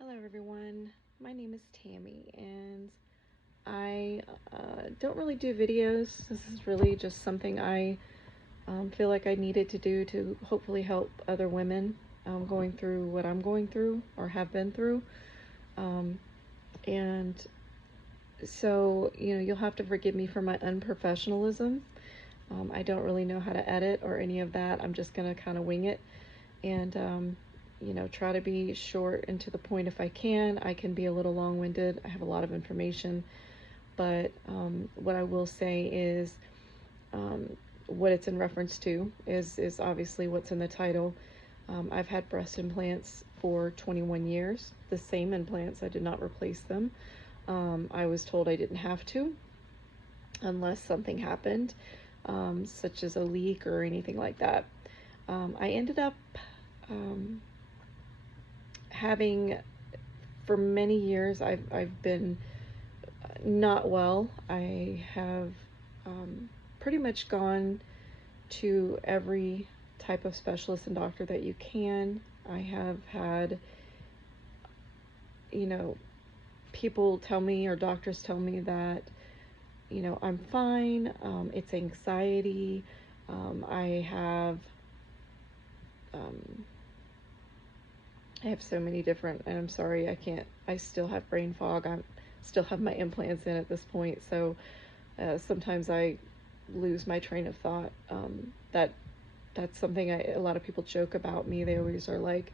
Hello everyone, my name is Tammy and I don't really do videos. This is really just something I feel like I needed to do to hopefully help other women going through what I'm going through or have been through. And so, you'll have to forgive me for my unprofessionalism. I don't really know how to edit or any of that. I'm just going to kind of wing it and try to be short and to the point if I can. I can be a little long-winded. I have a lot of information, but what I will say is what it's in reference to is obviously what's in the title. I've had breast implants for 21 years, the same implants. I did not replace them. I was told I didn't have to unless something happened, such as a leak or anything like that. I ended up having, for many years, I've been not well. I have pretty much gone to every type of specialist and doctor that you can. I have had, people tell me or doctors tell me that, I'm fine. It's anxiety. I have so many different, and I'm sorry, I still have brain fog. I still have my implants in at this point. So sometimes I lose my train of thought. That's something a lot of people joke about me. They always are like,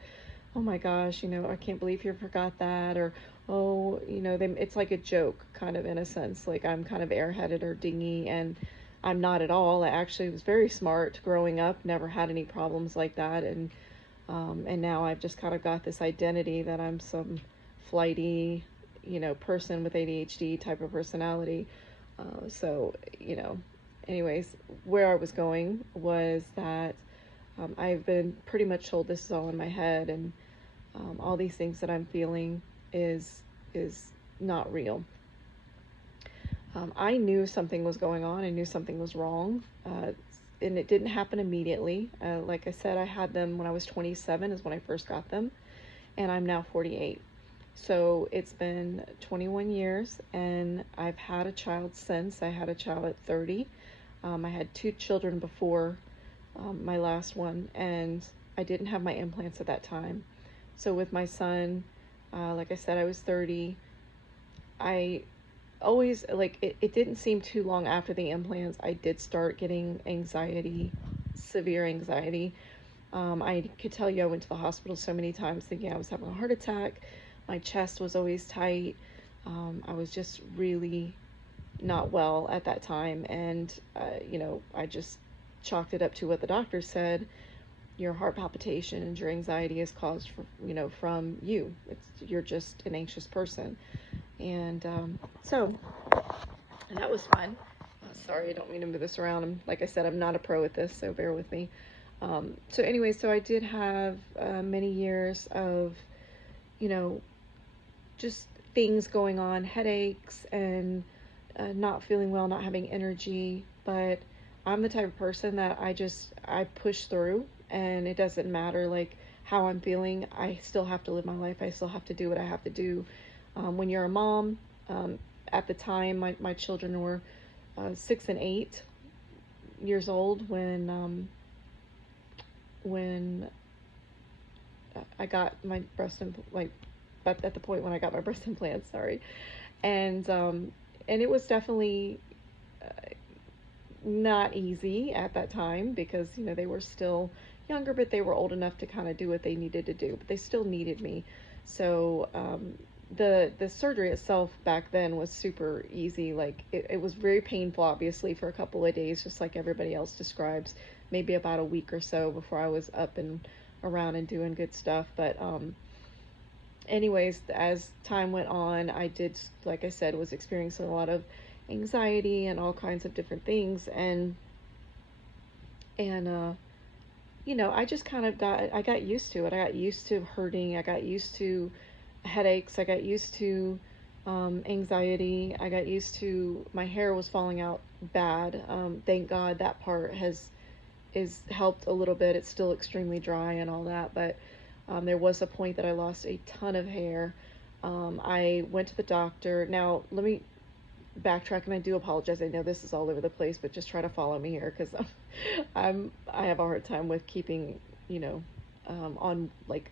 oh my gosh, I can't believe you forgot that. Or, oh, it's like a joke kind of in a sense, like I'm kind of airheaded or dingy, and I'm not at all. I actually was very smart growing up, never had any problems like that. And now I've just kind of got this identity that I'm some flighty, person with ADHD type of personality. So, anyways, where I was going was that I've been pretty much told this is all in my head, and all these things that I'm feeling is not real. I knew something was going on. I knew something was wrong. And it didn't happen immediately. Like I said, I had them when I was 27 is when I first got them, and I'm now 48. So it's been 21 years, and I've had a child since. I had a child at 30. I had 2 children before my last one, and I didn't have my implants at that time. So with my son, like I said, I was 30. I always, like, it didn't seem too long after the implants I did start getting anxiety, severe anxiety. I could tell you I went to the hospital so many times thinking I was having a heart attack. My chest was always tight. I was just really not well at that time, and I just chalked it up to what the doctor said. Your heart palpitation and your anxiety is caused from you. You're just an anxious person. And so that was fun. Sorry, I don't mean to move this around. Like I said, I'm not a pro at this, so bear with me. So anyway, so I did have many years of, just things going on, headaches and not feeling well, not having energy. But I'm the type of person that I push through, and it doesn't matter like how I'm feeling. I still have to live my life. I still have to do what I have to do. When you're a mom, at the time, my children were 6 and 8 years old when I got my but at the point when I got my breast implants, sorry, and it was definitely not easy at that time because they were still younger, but they were old enough to kind of do what they needed to do, but they still needed me. So the surgery itself back then was super easy. Like it was very painful, obviously, for a couple of days, just like everybody else describes. Maybe about a week or so before I was up and around and doing good stuff. But anyways, as time went on, I did, like I said, was experiencing a lot of anxiety and all kinds of different things, and I just kind of I got used to it. I got used to hurting. I got used to headaches. I got used to anxiety. I got used to my hair was falling out bad. Thank God that part is helped a little bit. It's still extremely dry and all that, but There was a point that I lost a ton of hair. I went to the doctor. Now, let me backtrack, and I do apologize. I know this is all over the place, but just try to follow me here, because I have a hard time with keeping, on, like,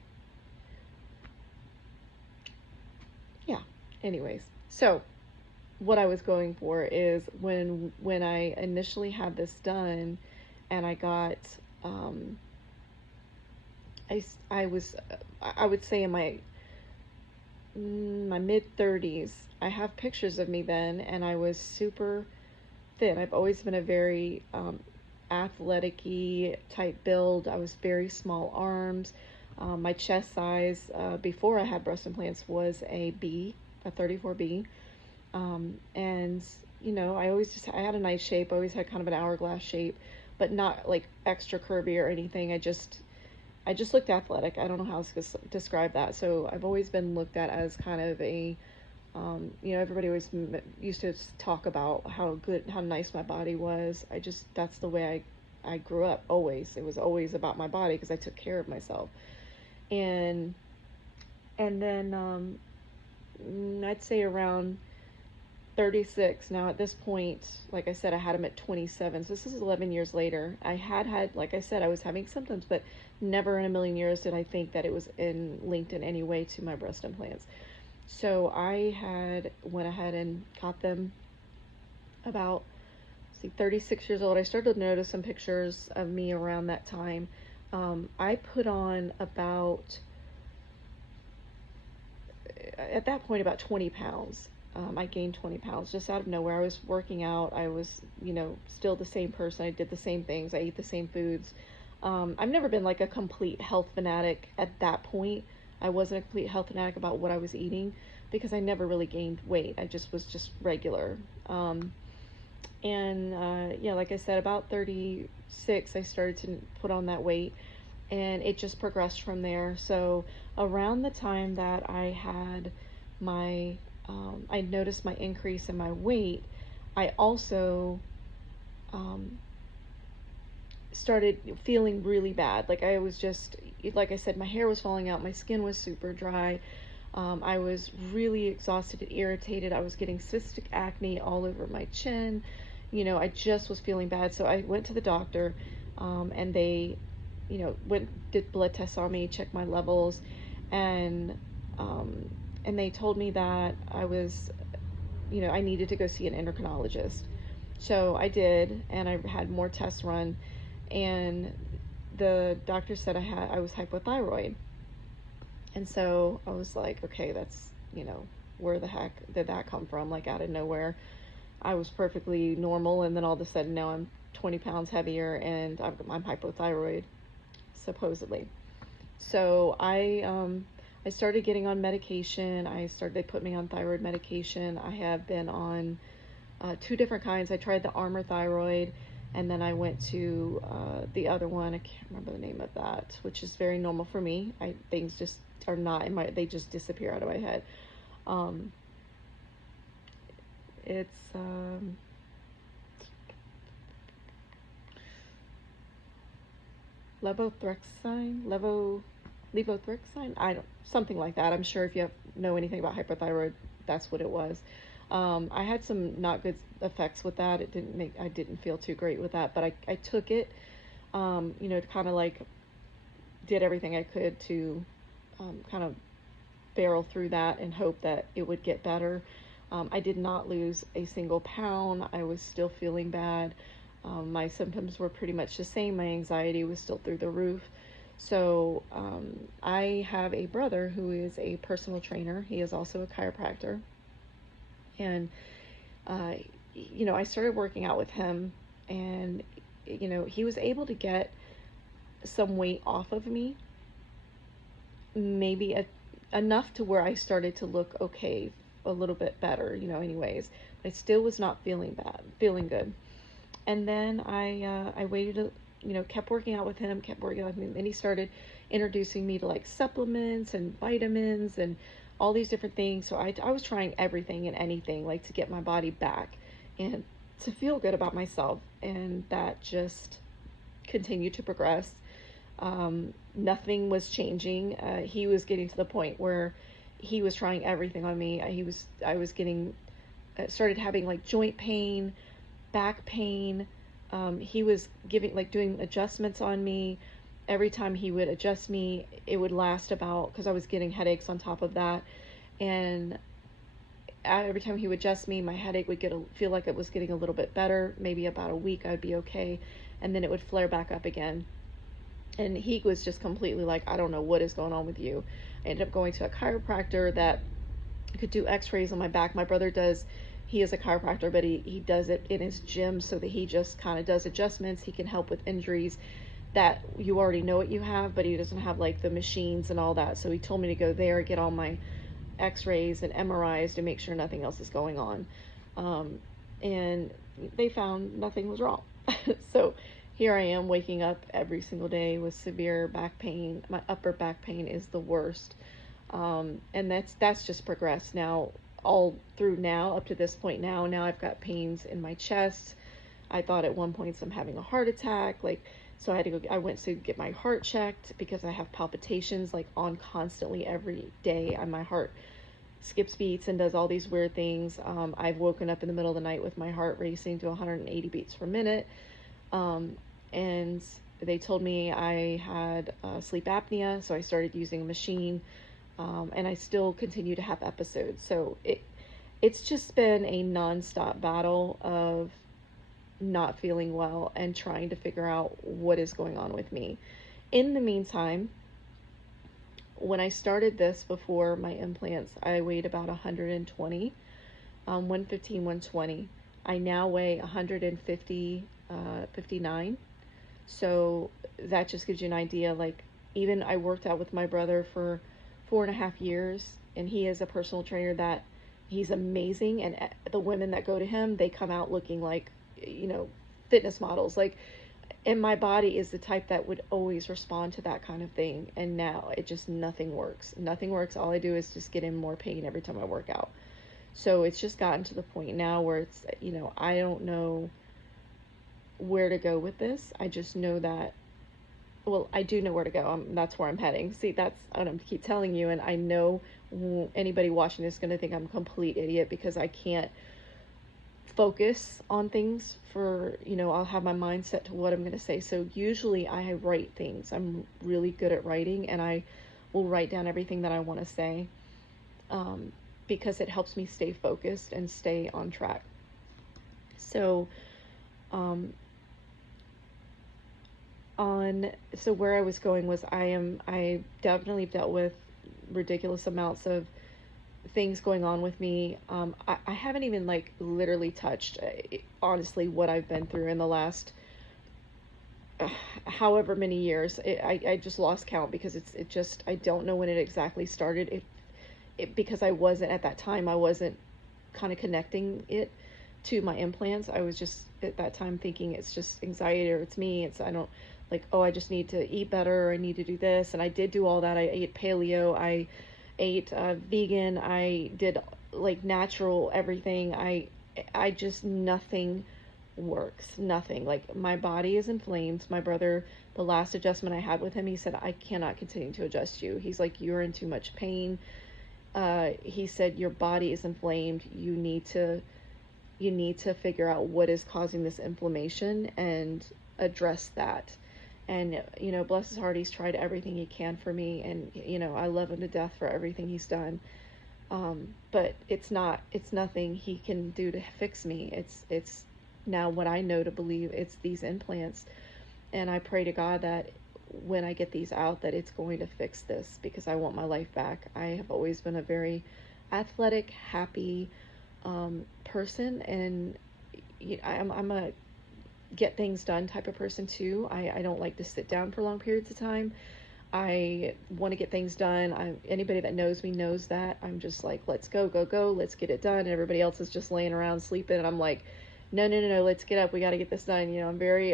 yeah. Anyways, so what I was going for is, when I initially had this done, and I got, I was, I would say in my mid 30s. I have pictures of me then, and I was super thin. I've always been a very athletic-y type build. I was very small arms. My chest size before I had breast implants was a B, a 34B. And I had a nice shape. I always had kind of an hourglass shape, but not like extra curvy or anything. I just looked athletic. I don't know how else to describe that. So I've always been looked at as kind of a, everybody always used to talk about how nice my body was. That's the way I grew up always. It was always about my body, because I took care of myself. And then I'd say around 36. Now at this point, like I said, I had him at 27. So this is 11 years later. I had, like I said, I was having symptoms, but never in a million years did I think that it was linked in any way to my breast implants. So I went ahead and got them about 36 years old. I started to notice some pictures of me around that time. I put on at that point, about 20 pounds. I gained 20 pounds just out of nowhere. I was working out. I was, still the same person. I did the same things. I ate the same foods. I've never been like a complete health fanatic at that point. I wasn't a complete health fanatic about what I was eating, because I never really gained weight. I was just regular. Like I said, about 36, I started to put on that weight, and it just progressed from there. So around the time that I had I noticed my increase in my weight, I also started feeling really bad. Like I was just, like I said, my hair was falling out, my skin was super dry. I was really exhausted and irritated. I was getting cystic acne all over my chin. I just was feeling bad. So I went to the doctor, and they, did blood tests on me, checked my levels, and they told me that I was, I needed to go see an endocrinologist. So I did, and I had more tests run, and the doctor said I was hypothyroid. And so I was like, okay, that's, where the heck did that come from? Like, out of nowhere. I was perfectly normal, and then all of a sudden now I'm 20 pounds heavier, and I'm hypothyroid, supposedly. So I started getting on medication. They put me on thyroid medication. I have been on 2 different kinds. I tried the Armour thyroid, and then I went to the other one. I can't remember the name of that, which is very normal for me. Things just are not they just disappear out of my head. It's levothyroxine, something like that. I'm sure if you know anything about hyperthyroid, that's what it was. I had some not good effects with that. I didn't feel too great with that, but I took it, to kind of like did everything I could to kind of barrel through that and hope that it would get better. I did not lose a single pound. I was still feeling bad. My symptoms were pretty much the same. My anxiety was still through the roof. So I have a brother who is a personal trainer. He is also a chiropractor. And, I started working out with him, and, he was able to get some weight off of me, maybe enough to where I started to look okay, a little bit better, anyways. But I still was not feeling feeling good. And then I waited, kept working out with him, and then he started introducing me to like supplements and vitamins and all these different things. So I was trying everything and anything, like, to get my body back and to feel good about myself. And that just continued to progress. Nothing was changing. He was getting to the point where he was trying everything on me. I was getting, started having like joint pain, back pain. He was giving, like, doing adjustments on me. Every time he would adjust me, it would last about, because I was getting headaches on top of that. And every time he would adjust me, my headache would feel like it was getting a little bit better. Maybe about a week I'd be okay, and then it would flare back up again. And he was just completely like, I don't know what is going on with you. I ended up going to a chiropractor that could do x-rays on my back. My brother does, he is a chiropractor, but he does it in his gym, so that he just kind of does adjustments. He can help with injuries that you already know what you have, but he doesn't have like the machines and all that. So he told me to go there, get all my x-rays and MRIs to make sure nothing else is going on. And they found nothing was wrong. So here I am waking up every single day with severe back pain. My upper back pain is the worst. And that's just progressed now all through now up to this point. Now I've got pains in my chest. I thought at one point I'm having a heart attack, like, so I went to get my heart checked because I have palpitations like on constantly every day, and my heart skips beats and does all these weird things. I've woken up in the middle of the night with my heart racing to 180 beats per minute. And they told me I had sleep apnea, so I started using a machine. And I still continue to have episodes. So it's just been a nonstop battle of not feeling well and trying to figure out what is going on with me. In the meantime, when I started this before my implants, I weighed about 120, 115, 120. I now weigh 150, 59. So that just gives you an idea. Like, even I worked out with my brother for 4.5 years, and he is a personal trainer that he's amazing. And the women that go to him, they come out looking like, fitness models. Like, and my body is the type that would always respond to that kind of thing. And now it just, nothing works. Nothing works. All I do is just get in more pain every time I work out. So it's just gotten to the point now where it's, I don't know where to go with this. I just know that, well, I do know where to go. That's where I'm heading. See, that's what I'm keep telling you. And I know anybody watching this is going to think I'm a complete idiot because I can't focus on things for, I'll have my mind set to what I'm going to say. So usually I write things. I'm really good at writing, and I will write down everything that I want to say, because it helps me stay focused and stay on track. So, so where I was going was I definitely dealt with ridiculous amounts of things going on with me. I haven't even like literally touched, honestly, what I've been through in the last however many years. I just lost count because it just, I don't know when it exactly started. Because I wasn't at that time, I wasn't kind of connecting it to my implants. I was just at that time thinking it's just anxiety, or it's me. I don't like, oh, I just need to eat better, or I need to do this. And I did do all that. I ate paleo. I ate vegan. I did like natural everything. I just, nothing works. Nothing. Like, my body is inflamed. My brother, the last adjustment I had with him, he said, I cannot continue to adjust you. He's like, you're in too much pain. He said, your body is inflamed. You need to figure out what is causing this inflammation and address that. And, bless his heart, he's tried everything he can for me. And, I love him to death for everything he's done. But it's nothing he can do to fix me. It's now what I know to believe, it's these implants. And I pray to God that when I get these out, that it's going to fix this, because I want my life back. I have always been a very athletic, happy person, and I'm a get things done type of person too. I don't like to sit down for long periods of time. I want to get things done. Anybody that knows me knows that. I'm just like, let's go, let's get it done. And everybody else is just laying around sleeping, and I'm like, no, let's get up. We got to get this done. I'm very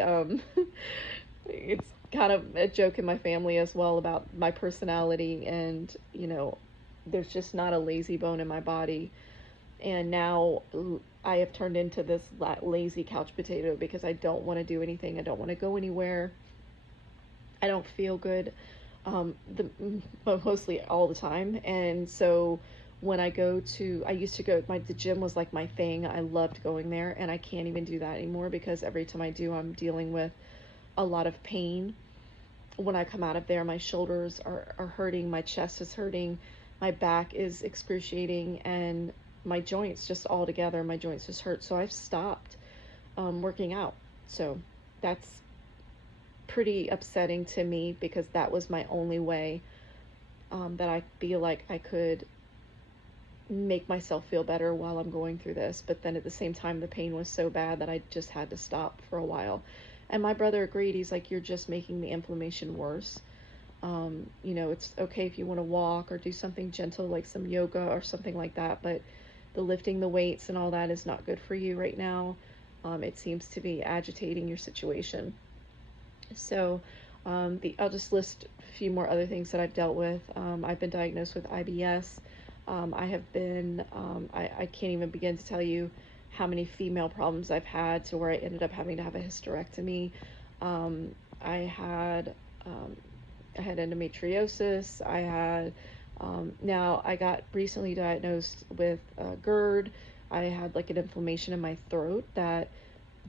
it's kind of a joke in my family as well about my personality, and there's just not a lazy bone in my body. And now I have turned into this lazy couch potato because I don't want to do anything. I don't want to go anywhere. I don't feel good, but mostly all the time. And so when I used to go, the gym was like my thing. I loved going there, and I can't even do that anymore because every time I do, I'm dealing with a lot of pain. When I come out of there, my shoulders are hurting, my chest is hurting, my back is excruciating, and my joints just all together, my joints just hurt. So I've stopped working out. So that's pretty upsetting to me because that was my only way that I feel like I could make myself feel better while I'm going through this. But then at the same time, the pain was so bad that I just had to stop for a while. And my brother agreed. He's like, you're just making the inflammation worse. It's okay if you want to walk or do something gentle like some yoga or something like that, but the lifting the weights and all that is not good for you right now. It seems to be agitating your situation. So I'll just list a few more other things that I've dealt with. I've been diagnosed with IBS. I have been, I can't even begin to tell you how many female problems I've had to where I ended up having to have a hysterectomy. I had endometriosis. Now I got recently diagnosed with GERD. I had like an inflammation in my throat that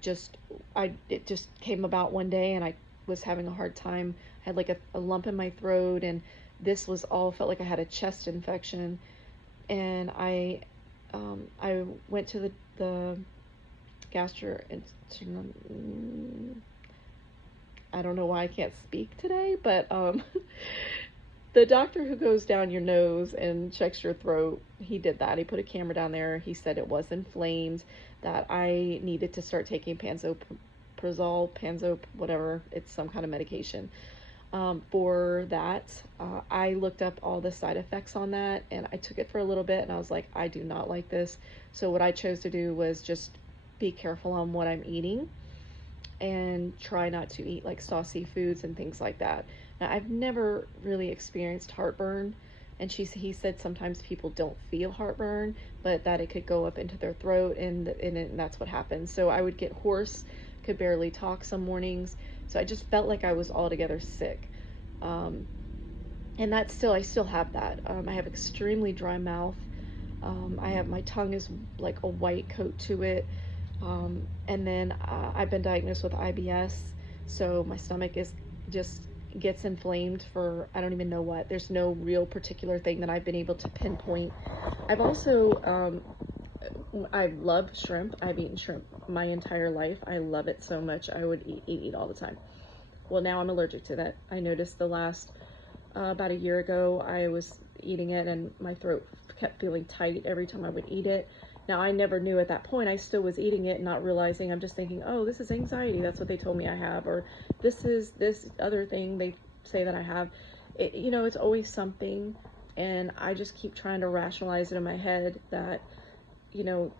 it just came about one day, and I was having a hard time. I had like a lump in my throat, and this was all, felt like I had a chest infection. And I went to the gastro, I don't know why I can't speak today, but the doctor who goes down your nose and checks your throat, he did that. He put a camera down there. He said it was inflamed, that I needed to start taking whatever, it's some kind of medication. For that, I looked up all the side effects on that, and I took it for a little bit, and I was like, I do not like this. So what I chose to do was just be careful on what I'm eating and try not to eat like saucy foods and things like that. Now, I've never really experienced heartburn, and he said sometimes people don't feel heartburn, but that it could go up into their throat, and that's what happens. So I would get hoarse, could barely talk some mornings. So I just felt like I was altogether sick. And I still have that. I have extremely dry mouth. My tongue is like a white coat to it. And then I've been diagnosed with IBS. So my stomach just gets inflamed for, I don't even know what. There's no real particular thing that I've been able to pinpoint. I've also, I love shrimp. I've eaten shrimp my entire life. I love it so much. I would eat all the time. Well, now I'm allergic to that. I noticed about a year ago, I was eating it and my throat kept feeling tight every time I would eat it. Now, I never knew at that point. I still was eating it, not realizing. I'm just thinking, oh, this is anxiety. That's what they told me I have. Or this is this other thing they say that I have. It's always something. And I just keep trying to rationalize it in my head that,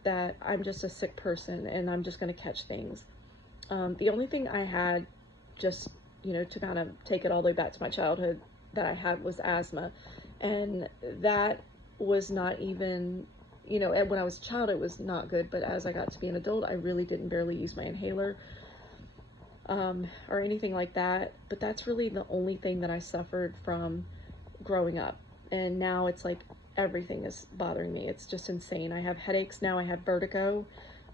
that I'm just a sick person and I'm just going to catch things. The only thing I had, just, to kind of take it all the way back to my childhood, that I had was asthma. And that was not even, when I was a child, it was not good. But as I got to be an adult, I really didn't barely use my inhaler or anything like that. But that's really the only thing that I suffered from growing up. And now it's like everything is bothering me. It's just insane. I have headaches now. I have vertigo.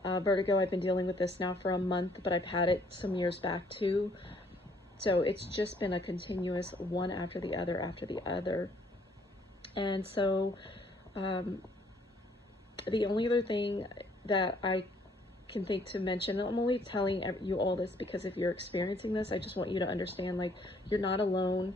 Vertigo, I've been dealing with this now for a month, but I've had it some years back too. So it's just been a continuous one after the other after the other. And so the only other thing that I can think to mention, I'm only telling you all this because if you're experiencing this, I just want you to understand, like, you're not alone,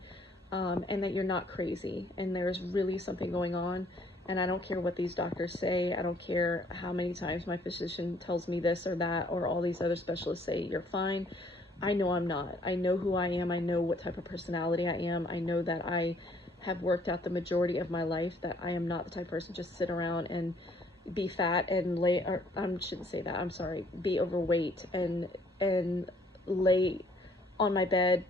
and that you're not crazy, and there's really something going on. And I don't care what these doctors say. I don't care how many times my physician tells me this or that, or all these other specialists say you're fine. I know I'm not. I know who I am. I know what type of personality I am. I know that I have worked out the majority of my life that I am not the type of person to just sit around and be fat and shouldn't say that, I'm sorry, be overweight and lay on my bed,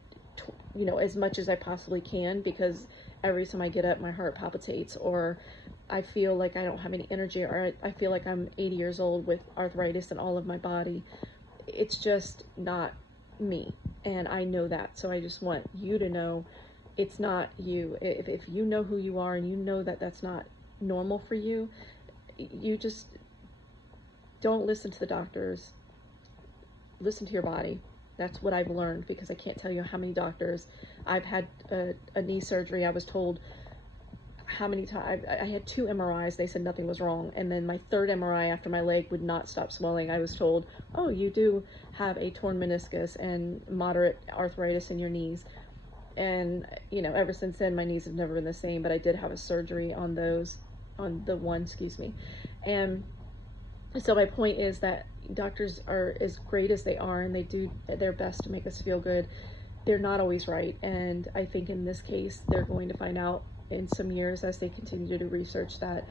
as much as I possibly can, because every time I get up, my heart palpitates, or I feel like I don't have any energy, or I feel like I'm 80 years old with arthritis in all of my body. It's just not me. And I know that, so I just want you to know it's not you. If you know who you are and you know that that's not normal for you, you just don't listen to the doctors. Listen to your body. That's what I've learned, because I can't tell you how many doctors I've had a knee surgery. I was told how many times. I had 2 MRIs. They said nothing was wrong. And then my 3rd MRI, after my leg would not stop swelling, I was told, oh, you do have a torn meniscus and moderate arthritis in your knees. And, you know, ever since then, my knees have never been the same, but I did have a surgery on those, on the one, excuse me. And so my point is that doctors are, as great as they are, and they do their best to make us feel good, they're not always right. And I think in this case, they're going to find out in some years, as they continue to do research, that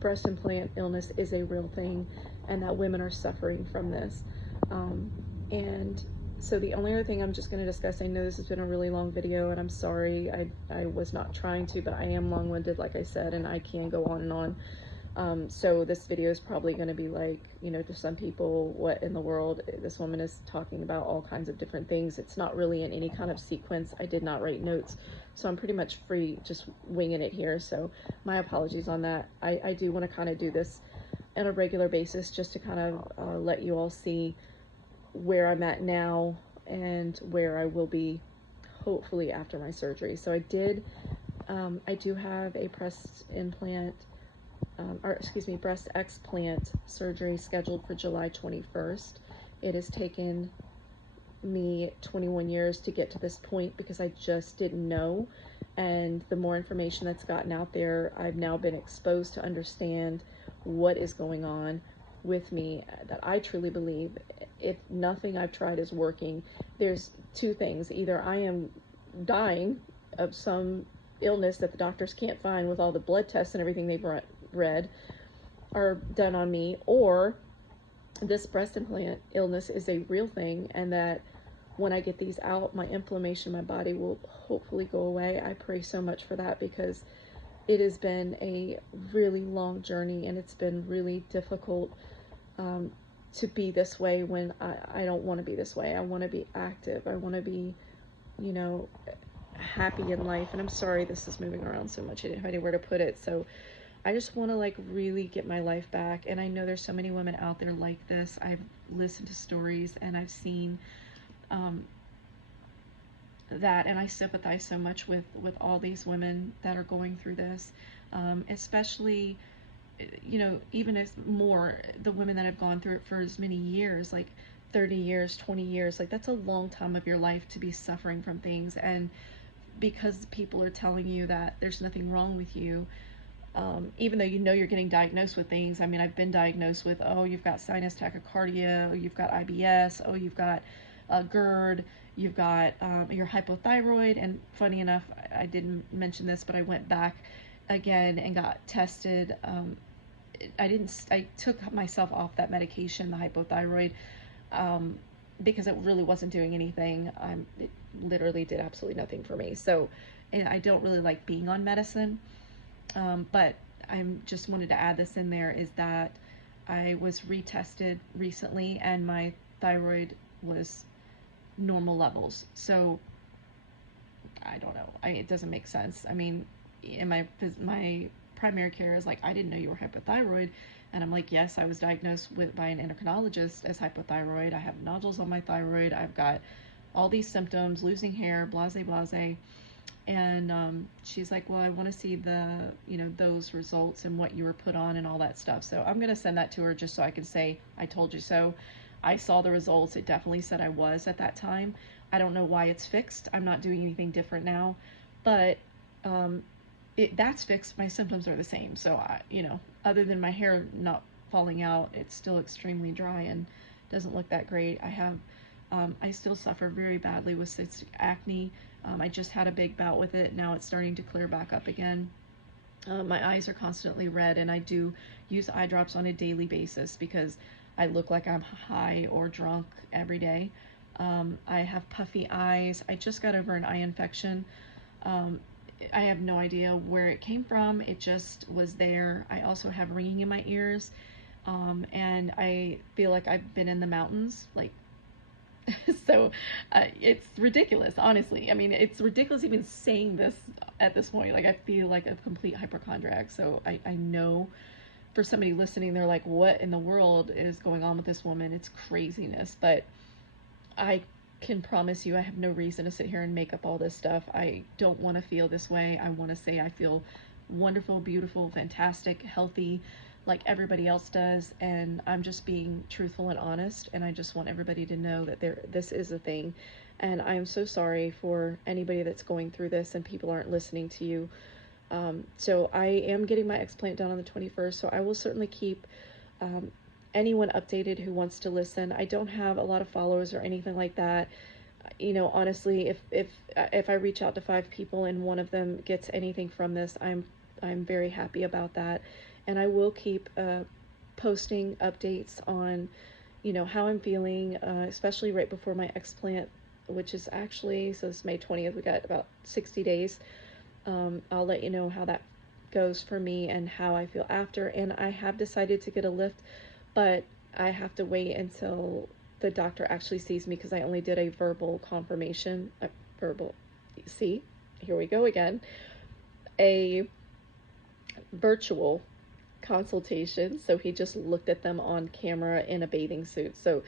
breast implant illness is a real thing and that women are suffering from this. And so the only other thing I'm just going to discuss, I know this has been a really long video, and I'm sorry, I was not trying to, but I am long-winded, like I said, and I can go on and on. So this video is probably going to be like, you know, to some people, what in the world? This woman is talking about all kinds of different things. It's not really in any kind of sequence. I did not write notes, so I'm pretty much free, just winging it here. So my apologies on that. I do want to kind of do this on a regular basis, just to kind of let you all see where I'm at now and where I will be hopefully after my surgery. So I do have a breast implant, breast explant surgery scheduled for July 21st. It has taken me 21 years to get to this point because I just didn't know. And the more information that's gotten out there, I've now been exposed to understand what is going on with me, that I truly believe, if nothing I've tried is working, there's 2 things. Either I am dying of some illness that the doctors can't find with all the blood tests and everything they've read are done on me, or this breast implant illness is a real thing, and that when I get these out, my inflammation in my body will hopefully go away. I pray so much for that, because it has been a really long journey, and it's been really difficult to be this way when I don't want to be this way. I want to be active. I want to be, you know, happy in life. And I'm sorry this is moving around so much. I didn't have anywhere to put it. So I just want to like really get my life back. And I know there's so many women out there like this. I've listened to stories and I've seen that, and I sympathize so much with all these women that are going through this, especially, you know, even as more the women that have gone through it for as many years, like 30 years, 20 years, like that's a long time of your life to be suffering from things. And because people are telling you that there's nothing wrong with you, even though you know you're getting diagnosed with things. I mean, I've been diagnosed with, oh, you've got sinus tachycardia, oh, you've got IBS, oh, you've got GERD, you've got you're hypothyroid. And funny enough, I didn't mention this, but I went back again and got tested. I took myself off that medication, the hypothyroid, because it really wasn't doing anything. It literally did absolutely nothing for me. So, and I don't really like being on medicine. But I just wanted to add this in there, is that I was retested recently and my thyroid was normal levels. So I don't know. It doesn't make sense. I mean, in my primary care is like, I didn't know you were hypothyroid. And I'm like, yes, I was diagnosed by an endocrinologist as hypothyroid. I have nodules on my thyroid. I've got all these symptoms, losing hair, blase, blase. And she's like, well, I want to see the, you know, those results and what you were put on and all that stuff. So I'm going to send that to her just so I can say, I told you so. I saw the results. It definitely said I was at that time. I don't know why it's fixed. I'm not doing anything different now, but that's fixed. My symptoms are the same. So you know, other than my hair not falling out, it's still extremely dry and doesn't look that great. I still suffer very badly with cystic acne. I just had a big bout with it. Now it's starting to clear back up again. My eyes are constantly red, and I do use eye drops on a daily basis because I look like I'm high or drunk every day. I have puffy eyes. I just got over an eye infection. I have no idea where it came from. It just was there. I also have ringing in my ears. And I feel like I've been in the mountains, like So it's ridiculous, honestly. I mean, it's ridiculous even saying this at this point. Like, I feel like a complete hypochondriac. So I know for somebody listening, they're like, what in the world is going on with this woman? It's craziness. But I can promise you, I have no reason to sit here and make up all this stuff. I don't want to feel this way. I want to say I feel wonderful, beautiful, fantastic, healthy, like everybody else does. And I'm just being truthful and honest. And I just want everybody to know that this is a thing. And I am so sorry for anybody that's going through this and people aren't listening to you. So I am getting my explant done on the 21st. So I will certainly keep um, anyone updated who wants to listen. I don't have a lot of followers or anything like that. You know, honestly, if I reach out to 5 people and one of them gets anything from this, I'm very happy about that. And I will keep posting updates on, you know, how I'm feeling, especially right before my explant, which is actually, so it's May 20th. We got about 60 days. I'll let you know how that goes for me and how I feel after. And I have decided to get a lift, but I have to wait until the doctor actually sees me because I only did a verbal confirmation. See, here we go again. A virtual consultation. So he just looked at them on camera in a bathing suit. So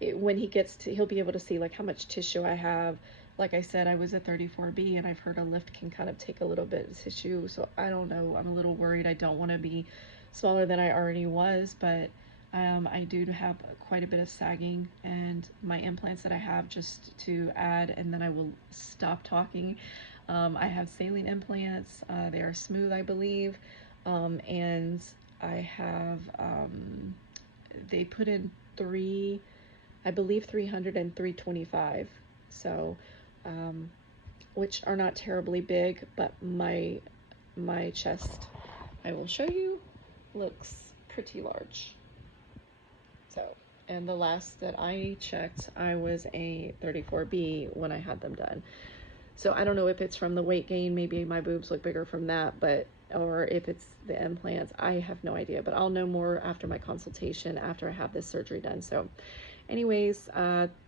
when he gets to, he'll be able to see like how much tissue I have. Like I said, I was a 34B, and I've heard a lift can kind of take a little bit of tissue. So I don't know. I'm a little worried. I don't want to be smaller than I already was, but I do have quite a bit of sagging, and my implants that I have, just to add, and then I will stop talking. I have saline implants. They are smooth, I believe, and I have, they put in I believe 300 and 325. So, which are not terribly big, but my chest, I will show you, looks pretty large. So, and the last that I checked, I was a 34B when I had them done. So I don't know if it's from the weight gain, maybe my boobs look bigger from that, but, or if it's the implants, I have no idea, but I'll know more after my consultation, after I have this surgery done. So anyways,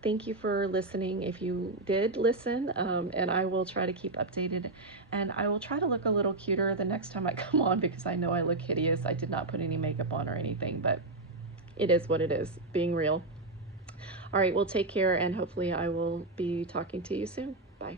thank you for listening if you did listen, and I will try to keep updated, and I will try to look a little cuter the next time I come on, because I know I look hideous. I did not put any makeup on or anything, but it is what it is, being real. All right, well, take care, and hopefully I will be talking to you soon. Bye.